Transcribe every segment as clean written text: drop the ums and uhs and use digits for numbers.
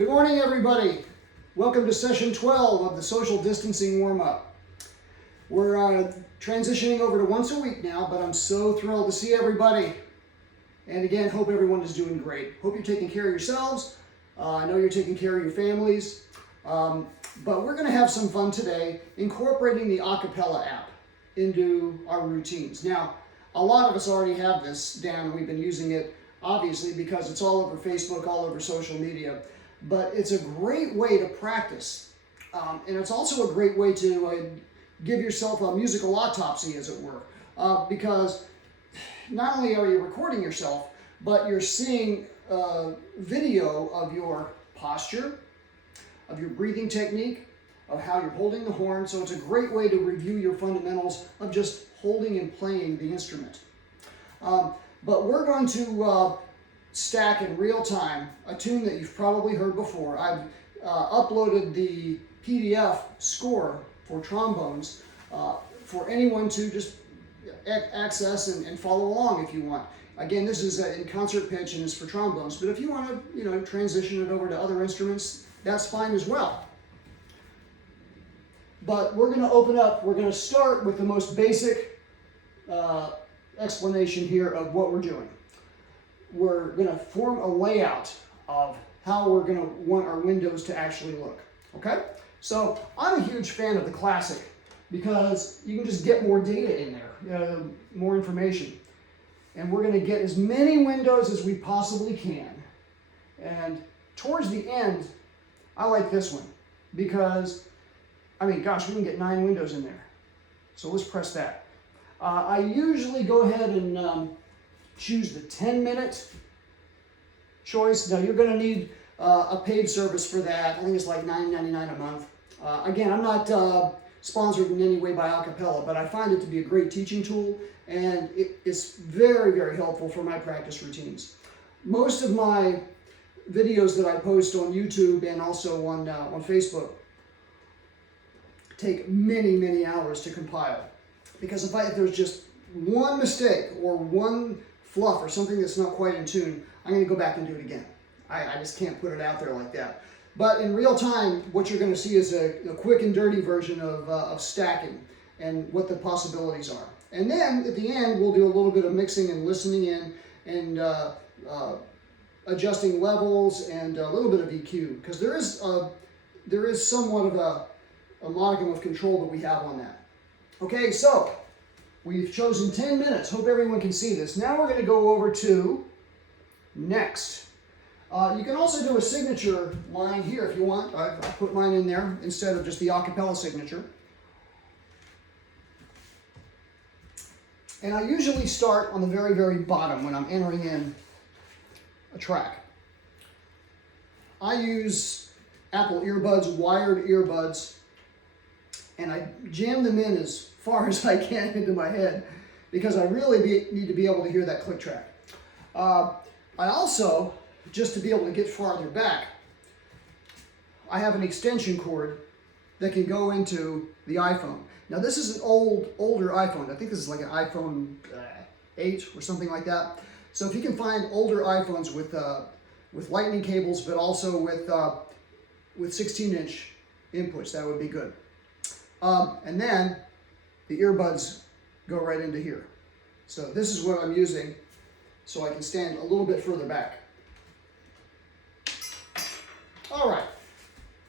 Good morning, everybody. Welcome to session 12 of the social distancing warm-up. We're transitioning over to once a week now, but I'm so thrilled to see everybody. And again, hope everyone is doing great. Hope you're taking care of yourselves. I know you're taking care of your families. But we're going to have some fun today incorporating the Acapella app into our routines. Now, a lot of us already have this down, and we've been using it obviously because it's all over Facebook, all over social media. But it's a great way to practice. And it's also a great way to give yourself a musical autopsy, as it were. Because not only are you recording yourself, but you're seeing video of your posture, of your breathing technique, of how you're holding the horn. So it's a great way to review your fundamentals of just holding and playing the instrument. But we're going to stack in real time a tune that you've probably heard before. I've uploaded the PDF score for trombones for anyone to just access and follow along if you want. Again, this is in concert pitch and is for trombones, but if you want to, transition it over to other instruments, that's fine as well. But we're going to open up, we're going to start with the most basic explanation here of what we're doing. We're going to form a layout of how we're going to want our windows to actually look. Okay? So I'm a huge fan of the classic because you can just get more data in there, more information. And we're going to get as many windows as we possibly can. And towards the end, I like this one because, we can get 9 windows in there. So let's press that. I usually go ahead and choose the 10-minute choice. Now you're going to need a paid service for that. I think it's like $9.99 a month. Again, I'm not sponsored in any way by Acapella, but I find it to be a great teaching tool, and it's very, very helpful for my practice routines. Most of my videos that I post on YouTube and also on Facebook take many, many hours to compile. Because if there's just one mistake or one fluff or something that's not quite in tune, I'm going to go back and do it again. I just can't put it out there like that. But in real time, what you're going to see is a quick and dirty version of stacking and what the possibilities are. And then at the end, we'll do a little bit of mixing and listening in and adjusting levels and a little bit of EQ, because there is somewhat of a modicum of control that we have on that. Okay, so we've chosen 10 minutes. Hope everyone can see this. Now we're going to go over to next. You can also do a signature line here if you want. I put mine in there instead of just the acapella signature. And I usually start on the very, very bottom when I'm entering in a track. I use Apple earbuds, wired earbuds, and I jam them in as far as I can into my head because I really need to be able to hear that click track. I also, just to be able to get farther back, I have an extension cord that can go into the iPhone. Now this is an older iPhone. I think this is like an iPhone 8 or something like that. So if you can find older iPhones with lightning cables, but also with 16-inch inputs, that would be good. And then the earbuds go right into here. So this is what I'm using so I can stand a little bit further back. All right,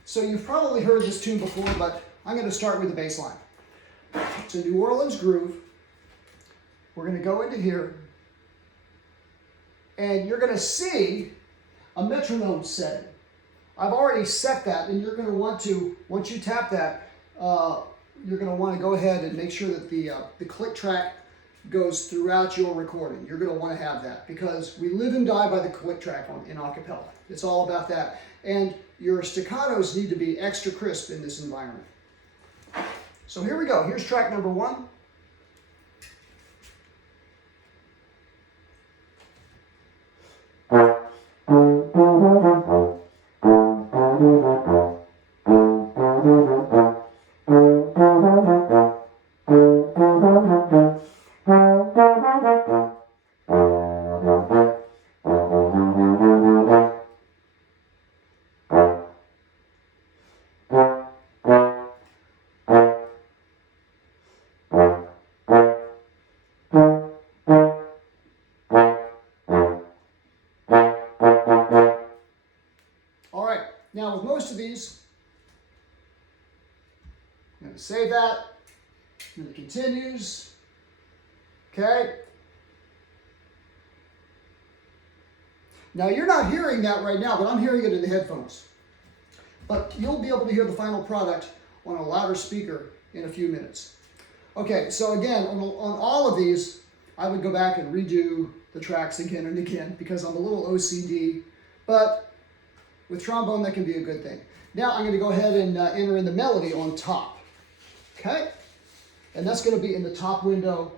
so you've probably heard this tune before, but I'm going to start with the bass line. It's a New Orleans groove. We're going to go into here, and you're going to see a metronome setting. I've already set that, and you're going to want to, once you tap that, you're going to want to go ahead and make sure that the click track goes throughout your recording. You're going to want to have that because we live and die by the click track in acapella. It's all about that. And your staccatos need to be extra crisp in this environment. So here we go. Here's track number 1. Now with most of these, I'm going to save that, and it continues, okay? Now you're not hearing that right now, but I'm hearing it in the headphones. But you'll be able to hear the final product on a louder speaker in a few minutes. Okay, so again, on all of these, I would go back and redo the tracks again and again because I'm a little OCD, but with trombone, that can be a good thing. Now I'm going to go ahead and enter in the melody on top, okay? And that's going to be in the top window.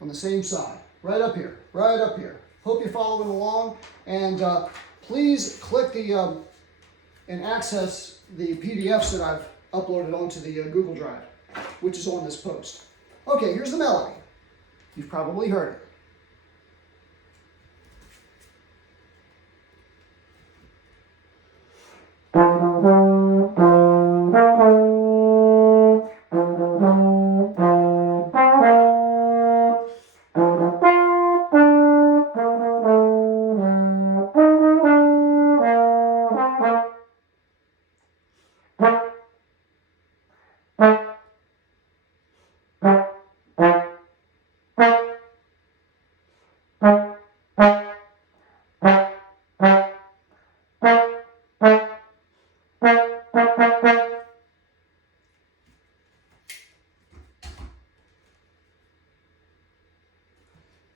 On the same side, right up here, right up here. Hope you're following along, and please click the and access the PDFs that I've uploaded onto the Google Drive, which is on this post. Okay, here's the melody. You've probably heard it.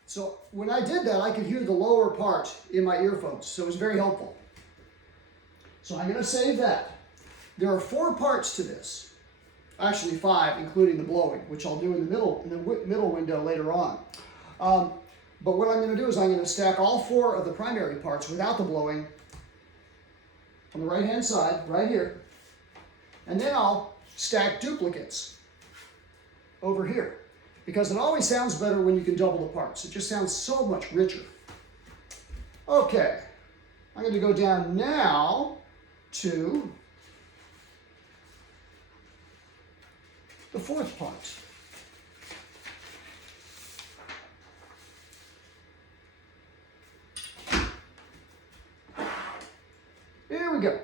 So when I did that, I could hear the lower part in my earphones, so it was very helpful. So I'm going to save that. There are 4 parts to this, actually 5, including the blowing, which I'll do in the middle window later on. But what I'm going to do is I'm going to stack all 4 of the primary parts without the blowing on the right-hand side, right here, and then I'll stack duplicates over here. Because it always sounds better when you can double the parts. It just sounds so much richer. Okay, I'm going to go down now to the 4th part. Here we go.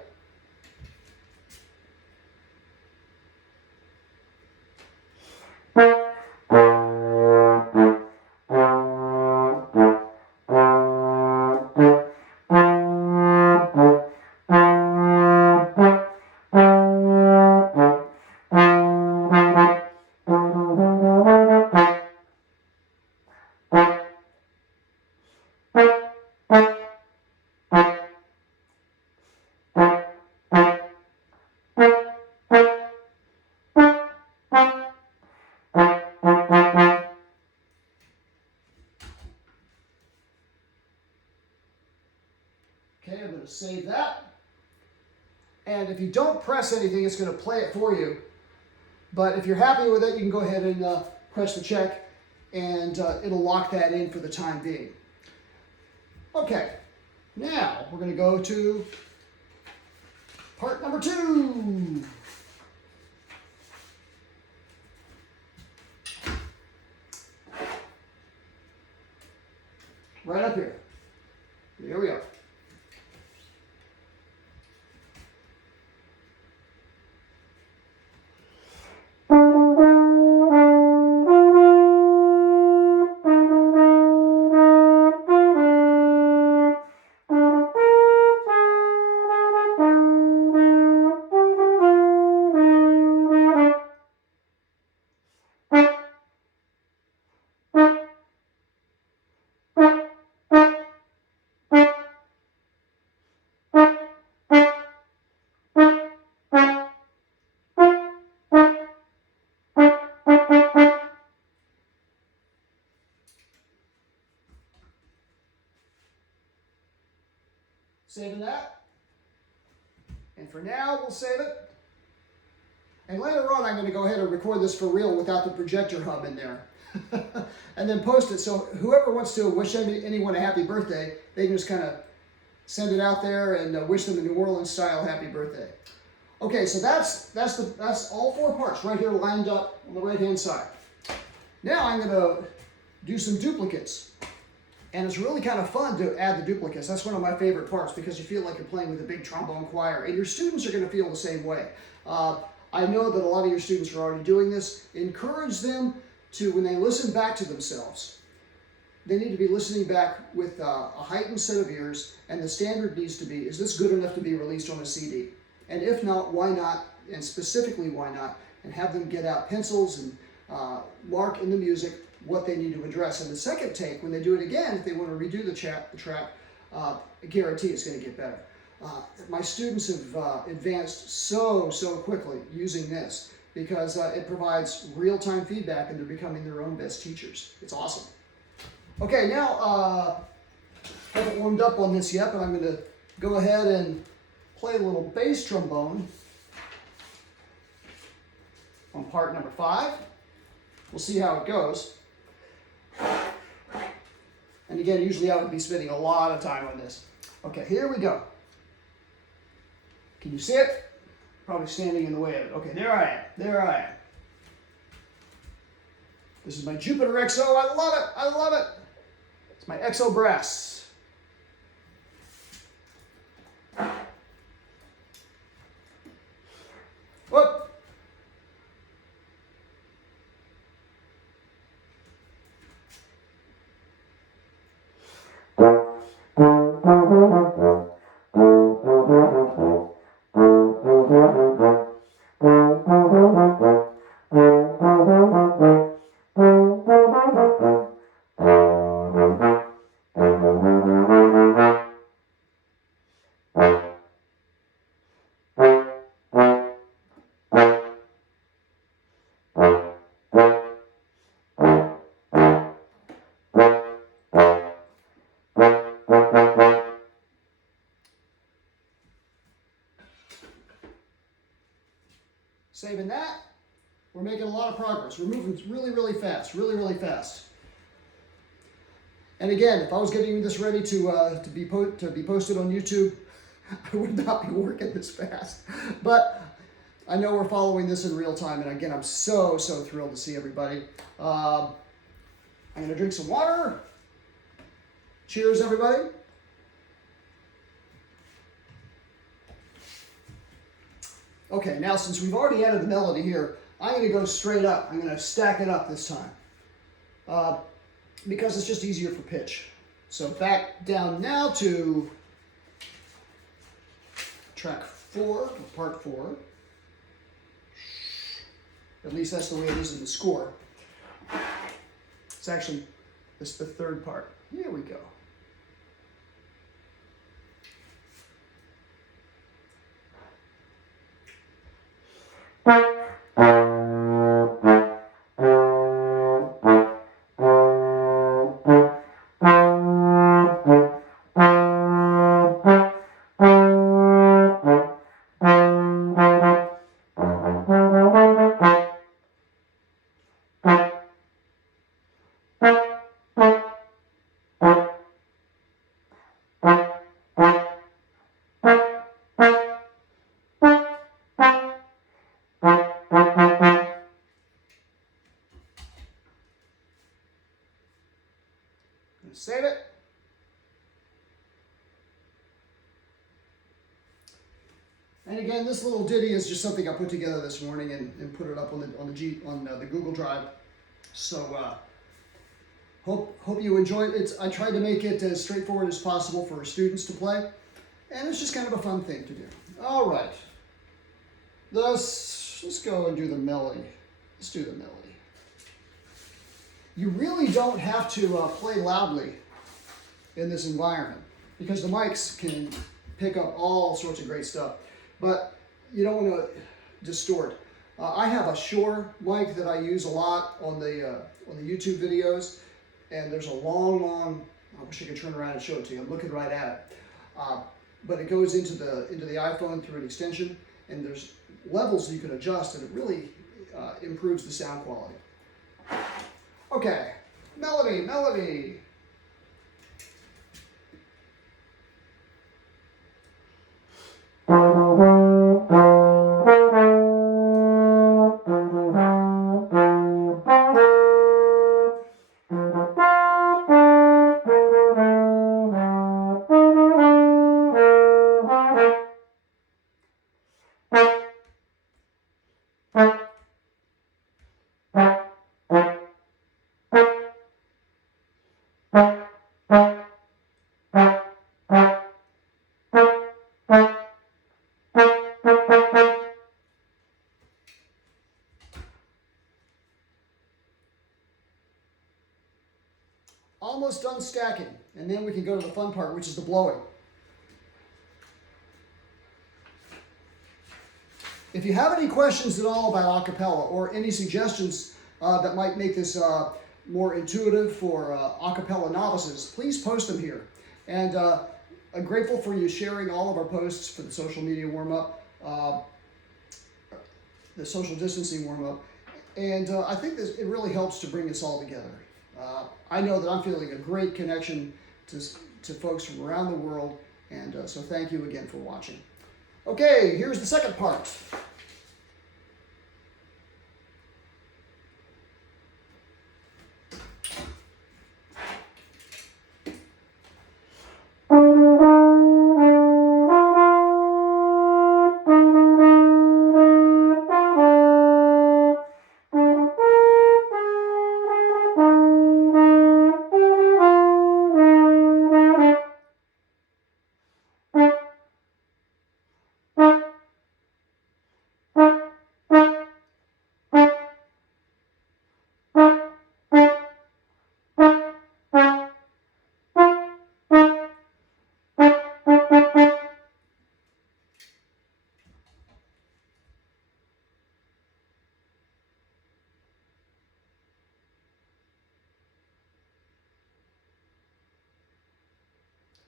Okay, I'm going to save that. And if you don't press anything, it's going to play it for you. But if you're happy with it, you can go ahead and press the check, and it'll lock that in for the time being. Okay, now we're going to go to part number 2. Right up here. Here we are. Saving that. And for now, we'll save it. And later on, I'm going to go ahead and record this for real without the projector hub in there. And then post it, so whoever wants to wish anyone a happy birthday, they can just kind of send it out there and wish them a New Orleans style happy birthday. Okay, so that's all 4 parts right here lined up on the right hand side. Now I'm going to do some duplicates. And it's really kind of fun to add the duplicates. That's one of my favorite parts because you feel like you're playing with a big trombone choir, and your students are going to feel the same way. I know that a lot of your students are already doing this. Encourage them to, when they listen back to themselves, they need to be listening back with a heightened set of ears, and the standard needs to be, is this good enough to be released on a CD? And if not, why not? And specifically, why not? And have them get out pencils and mark in the music what they need to address. And the second take, when they do it again, if they want to redo the track, I guarantee it's going to get better. My students have advanced so quickly using this because it provides real-time feedback, and they're becoming their own best teachers. It's awesome. Okay, now, haven't warmed up on this yet, but I'm going to go ahead and play a little bass trombone on part number 5. We'll see how it goes. And again, usually I would be spending a lot of time on this. Okay, here we go. Can you see it? Probably standing in the way of it. Okay, there I am. There I am. This is my Jupiter XO. I love it. I love it. It's my XO brass. Whoop. Saving that, we're making a lot of progress. We're moving really fast, really fast. And again, if I was getting this ready to be posted on YouTube, I would not be working this fast. But I know we're following this in real time, and again, I'm so thrilled to see everybody. I'm going to drink some water. Cheers, everybody. Okay, now since we've already added the melody here, I'm going to go straight up. I'm going to stack it up this time because it's just easier for pitch. So back down now to track 4, part 4. At least that's the way it is in the score. It's actually, this is the 3rd part. Here we go. Save it. And again, this little ditty is just something I put together this morning and put it up on the Google Drive. So hope you enjoyed it. I tried to make it as straightforward as possible for students to play, and it's just kind of a fun thing to do. All right, let's go and do the melody. Let's do the melody. You really don't have to play loudly in this environment because the mics can pick up all sorts of great stuff, but you don't want to distort. I have a Shure mic that I use a lot on the YouTube videos, and there's a long, I wish I could turn around and show it to you. I'm looking right at it. But it goes into the iPhone through an extension, and there's levels you can adjust, and it really improves the sound quality. Okay, melody. almost done stacking, and then we can go to the fun part, which is the blowing. If you have any questions at all about acapella or any suggestions that might make this more intuitive for acapella novices, please post them here. And I'm grateful for you sharing all of our posts for the social media warm-up, the social distancing warm-up. And I think it really helps to bring us all together. I know that I'm feeling a great connection to folks from around the world, and so thank you again for watching. Okay, here's the second part.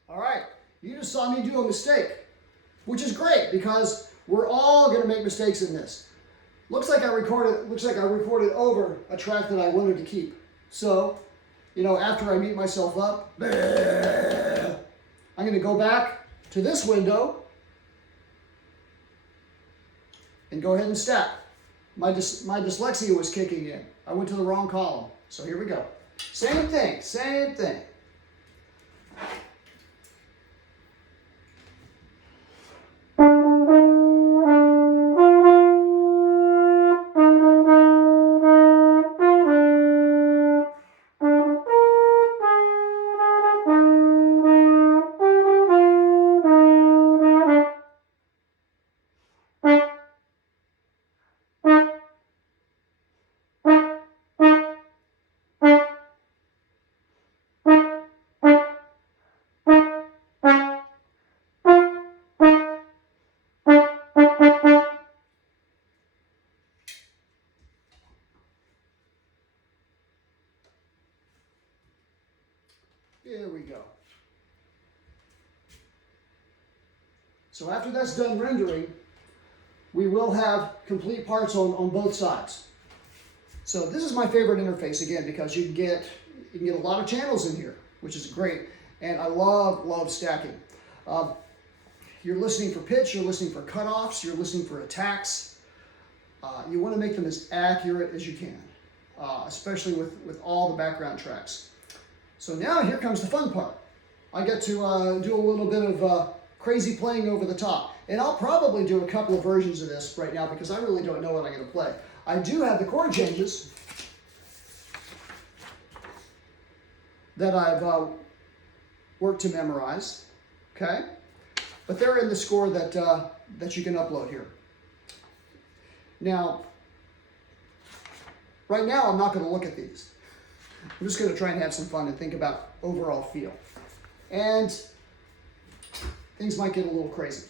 All right, you just saw me do a mistake, which is great because we're all going to make mistakes in this. Looks like I recorded over a track that I wanted to keep. So, after I beat myself up, I'm going to go back to this window and go ahead and stack. My dyslexia was kicking in. I went to the wrong column. So here we go. Same thing, same thing. Here we go. So after that's done rendering, we will have complete parts on both sides. So this is my favorite interface again because you can get a lot of channels in here, which is great. And I love stacking. You're listening for pitch, you're listening for cutoffs, you're listening for attacks. You want to make them as accurate as you can, especially with all the background tracks. So now here comes the fun part. I get to do a little bit of crazy playing over the top. And I'll probably do a couple of versions of this right now because I really don't know what I'm going to play. I do have the chord changes that I've worked to memorize, okay? But they're in the score that you can upload here. Now, right now I'm not going to look at these. I'm just going to try and have some fun and think about overall feel. And things might get a little crazy.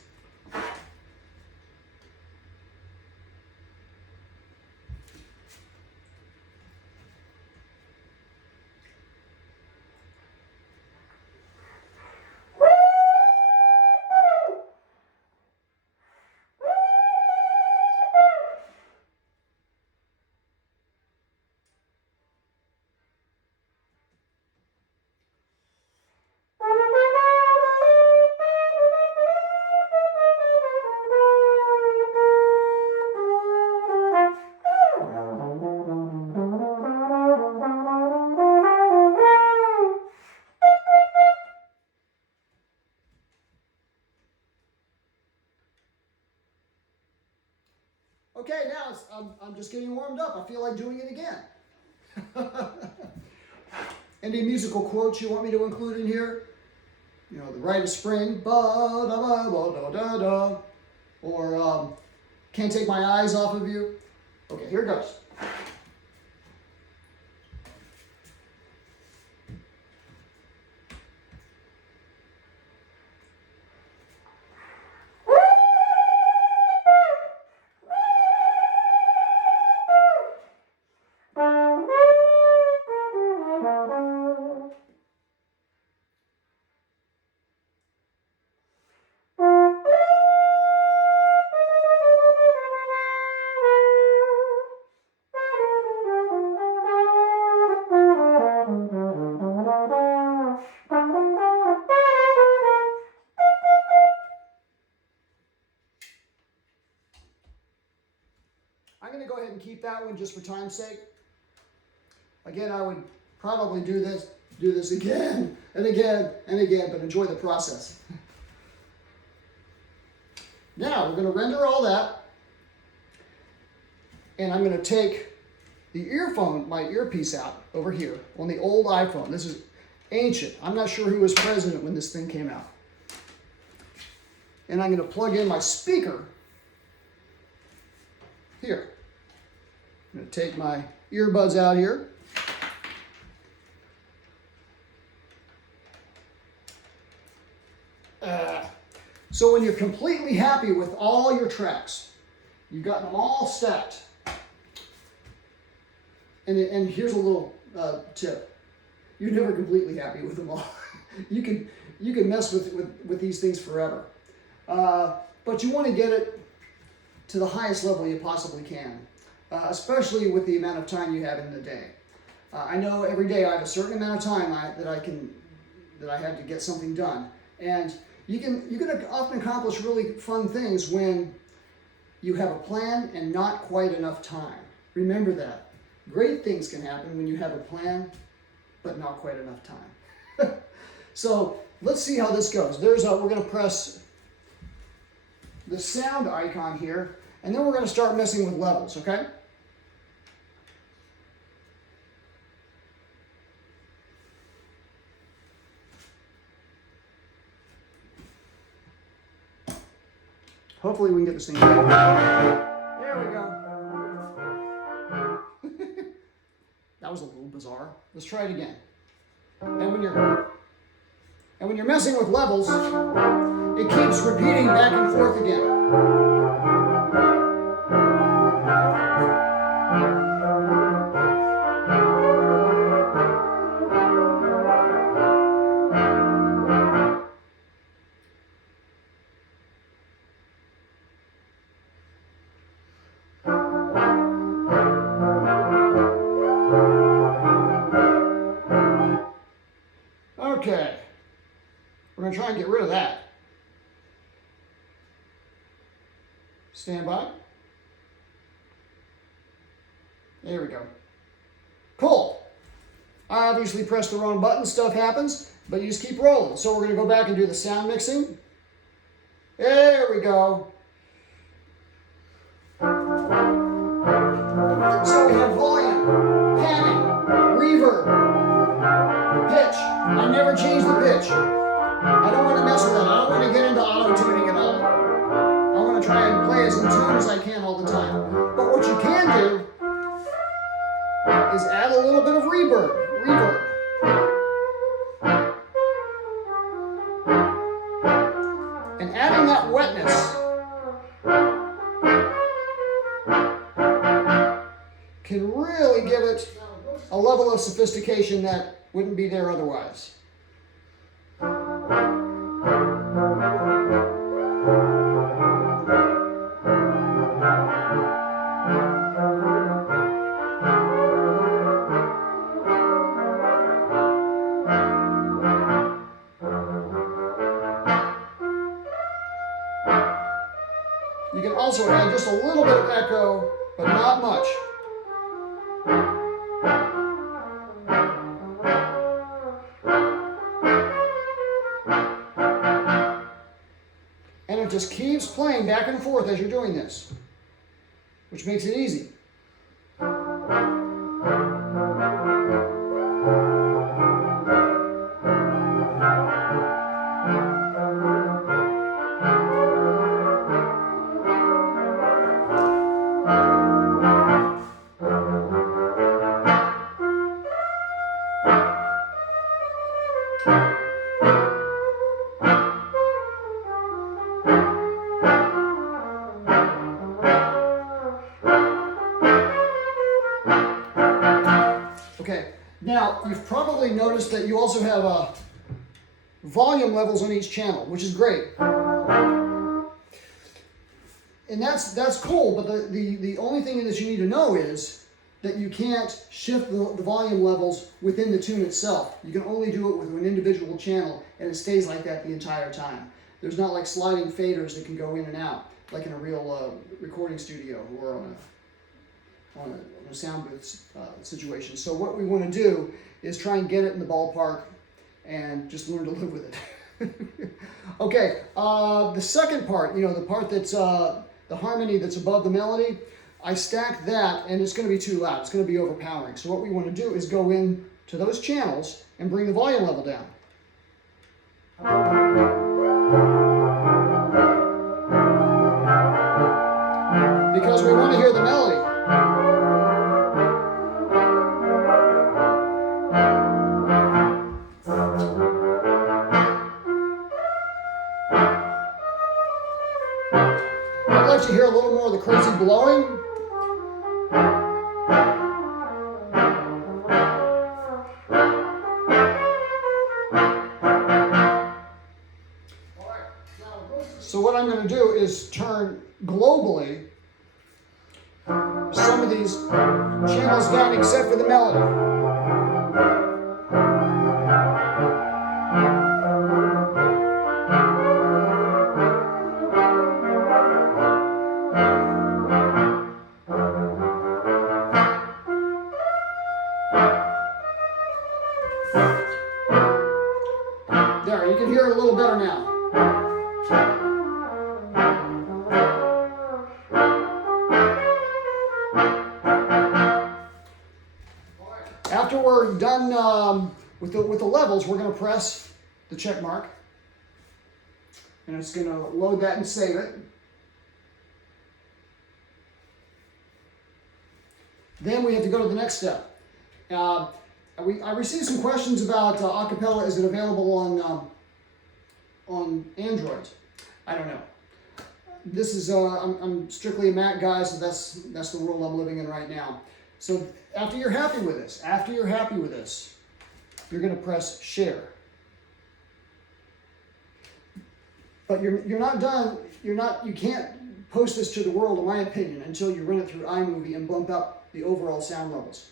Okay, now I'm just getting warmed up. I feel like doing it again. Any musical quotes you want me to include in here? The Rite of Spring, ba da ba ba da da da, or Can't Take My Eyes Off of You. Okay, here it goes. I'm going to go ahead and keep that one just for time's sake. Again, I would probably do this again and again and again, but enjoy the process. Now, we're going to render all that, and I'm going to take the earphone, my earpiece out over here on the old iPhone. This is ancient. I'm not sure who was president when this thing came out. And I'm going to plug in my speaker here. I'm going to take my earbuds out here. So when you're completely happy with all your tracks, you've got them all stacked. And here's a little tip. You're never completely happy with them all. You can mess with these things forever. But you want to get it to the highest level you possibly can, especially with the amount of time you have in the day. I know every day I have a certain amount of time that I have to get something done. And you can often accomplish really fun things when you have a plan and not quite enough time. Remember that. Great things can happen when you have a plan, but not quite enough time. So let's see how this goes. We're going to press the sound icon here, and then we're going to start messing with levels, okay? Hopefully we can get this thing going. There we go. That was a little bizarre. Let's try it again. And when you're messing with levels, it keeps repeating back and forth again. Okay, we're going to try and get rid of that. Stand by. There we go. Cool. I obviously pressed the wrong button. Stuff happens, but you just keep rolling. So we're going to go back and do the sound mixing. There we go. So we have volume, panning, reverb, pitch. I never change the pitch. I don't want to mess with that. I don't want to get into auto-tuning at all. I want to try and play as in tune as I can all the time. But what you can do is add a little bit of reverb. And adding that wetness can really give it a level of sophistication that wouldn't be there otherwise. You can also add just a little bit of echo, but not much. And it just keeps playing back and forth as you're doing this, which makes it easy. Okay, now you've probably noticed that you also have volume levels on each channel, which is great. And that's cool, but the only thing that you need to know is that you can't shift the volume levels within the tune itself. You can only do it with an individual channel, and it stays like that the entire time. There's not like sliding faders that can go in and out, like in a real recording studio or on on a sound booth situation. So what we want to do is try and get it in the ballpark and just learn to live with it. Okay, the second part, the part that's the harmony that's above the melody, I stack that and it's going to be too loud. It's going to be overpowering. So what we want to do is go in to those channels and bring the volume level down. Because we want to hear the melody. I'd like to hear a little more of the crazy blowing. So what I'm going to do is turn globally some of these channels down except for the melody. There, you can hear it a little better now. After we're done with the levels, we're going to press the check mark. And it's going to load that and save it. Then we have to go to the next step. I received some questions about Acapella. Is it available on Android? I don't know. This is I'm strictly a Mac guy, so that's the world I'm living in right now. So after you're happy with this, you're going to press share. But you're not done. You can't post this to the world, in my opinion, until you run it through iMovie and bump up the overall sound levels.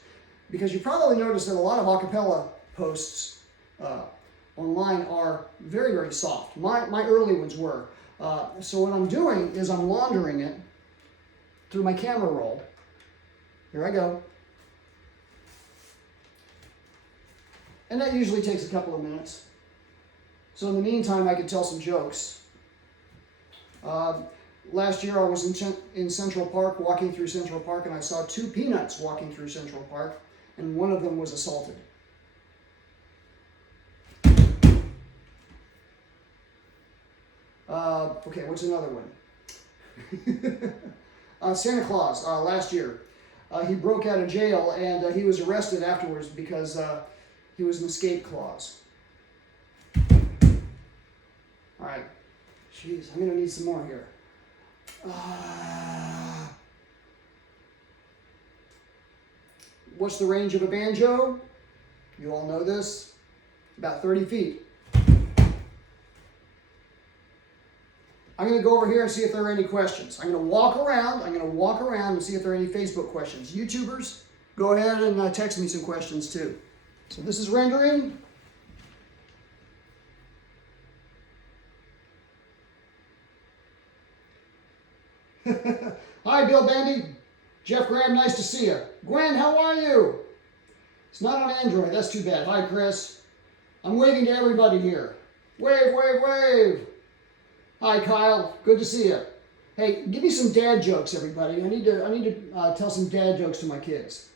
Because you probably noticed that a lot of acapella posts online are very, very soft. My early ones were. So what I'm doing is I'm laundering it through my camera roll. Here I go. And that usually takes a couple of minutes. So in the meantime, I could tell some jokes. Last year I was in Central Park, walking through Central Park, and I saw two peanuts walking through Central Park, and one of them was assaulted. Okay, what's another one? Santa Claus, last year. He broke out of jail, and he was arrested afterwards because he was an escape clause. All right. Jeez, I'm going to need some more here. What's the range of a banjo? You all know this. About 30 feet. I'm going to go over here and see if there are any questions. I'm going to walk around and see if there are any Facebook questions. YouTubers, go ahead and text me some questions too. So this is rendering. Hi, Bill Bandy. Jeff Graham, nice to see you. Gwen, how are you? It's not on Android. That's too bad. Hi, Chris. I'm waving to everybody here. Wave, wave, wave. Hi, Kyle. Good to see you. Hey, give me some dad jokes, everybody. I need to tell some dad jokes to my kids.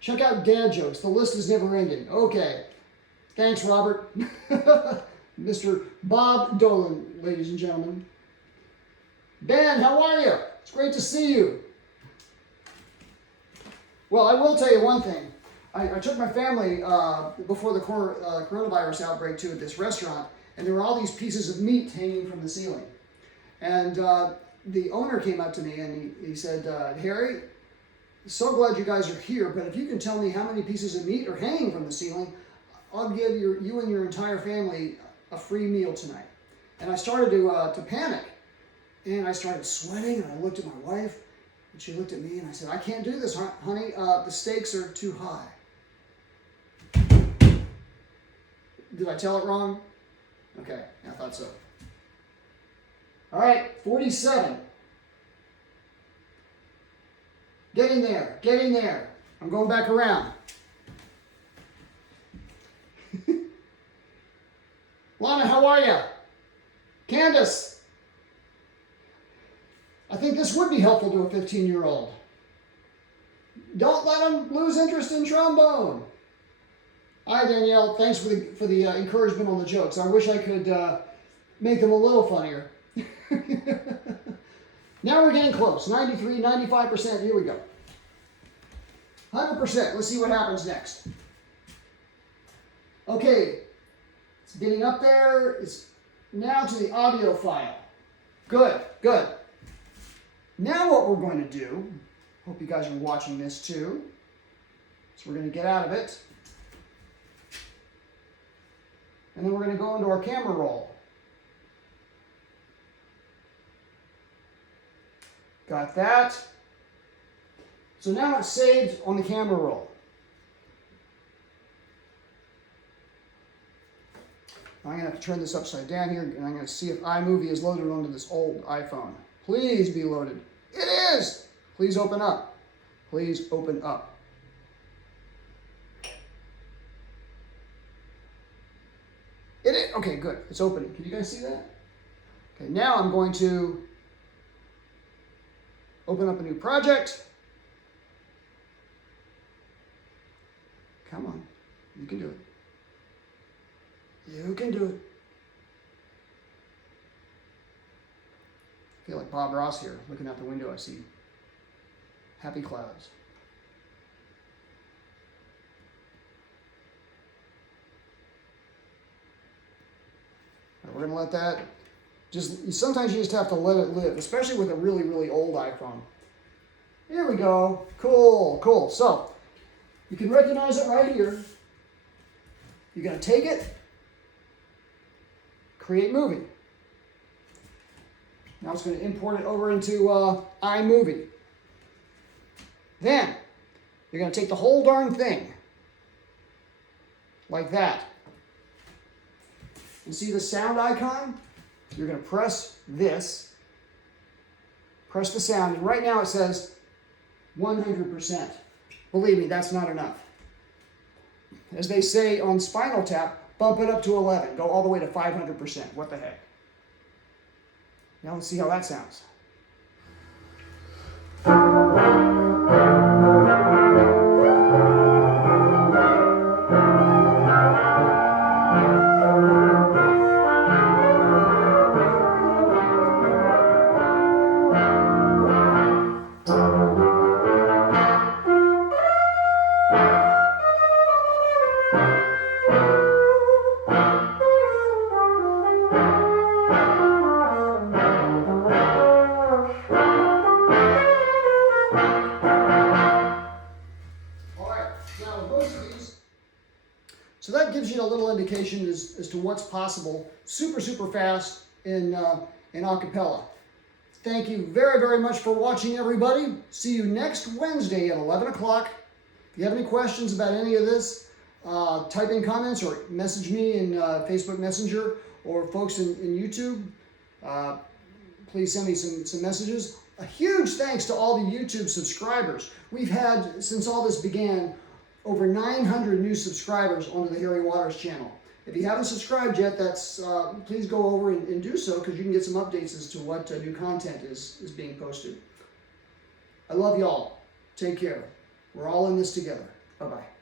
Check out dad jokes. The list is never ending. Okay. Thanks, Robert. Mr. Bob Dolan, ladies and gentlemen. Ben, how are you? It's great to see you. Well, I will tell you one thing. I took my family before the coronavirus outbreak to this restaurant, and there were all these pieces of meat hanging from the ceiling. And the owner came up to me and he said, Harry, so glad you guys are here, but if you can tell me how many pieces of meat are hanging from the ceiling, I'll give you and your entire family a free meal tonight. And I started to panic. And I started sweating, and I looked at my wife, and she looked at me, and I said, I can't do this, honey. The stakes are too high. Did I tell it wrong? Okay, I thought so. All right, 47. Get in there. Get in there. I'm going back around. Lana, how are you? Candace. I think this would be helpful to a 15-year-old. Don't let them lose interest in trombone. Hi, Danielle. Thanks for the encouragement on the jokes. I wish I could make them a little funnier. Now we're getting close. 93, 95%. Here we go. 100%. Let's see what happens next. Okay. It's getting up there. It's now to the audio file. Good, good. Now what we're going to do, hope you guys are watching this too. So we're going to get out of it. And then we're going to go into our camera roll. Got that. So now it's saved on the camera roll. I'm going to have to turn this upside down here, and I'm going to see if iMovie is loaded onto this old iPhone. Please be loaded. It is! Please open up. Please open up. It is. Okay, good. It's opening. Can you guys see that? Okay, now I'm going to open up a new project. Come on. You can do it. You can do it. I feel like Bob Ross here. Looking out the window, I see happy clouds. We're going to let that sometimes you just have to let it live, especially with a really, really old iPhone. Here we go. Cool, cool. So, you can recognize it right here. You're going to take it, create movie. Now it's going to import it over into iMovie. Then, you're going to take the whole darn thing, like that. You see the sound icon? You're going to press this, press the sound, and right now it says 100%. Believe me, that's not enough. As they say on Spinal Tap, bump it up to 11. Go all the way to 500%. What the heck? Now let's see how that sounds. So that gives you a little indication as to what's possible. Super, super fast in Acapella. Thank you very, very much for watching, everybody. See you next Wednesday at 11 o'clock. If you have any questions about any of this, type in comments or message me in Facebook Messenger, or folks in YouTube. Please send me some messages. A huge thanks to all the YouTube subscribers. We've had, since all this began, over 900 new subscribers onto the Harry Waters channel. If you haven't subscribed yet, please go over and do so, because you can get some updates as to what new content is being posted. I love y'all. Take care. We're all in this together. Bye-bye.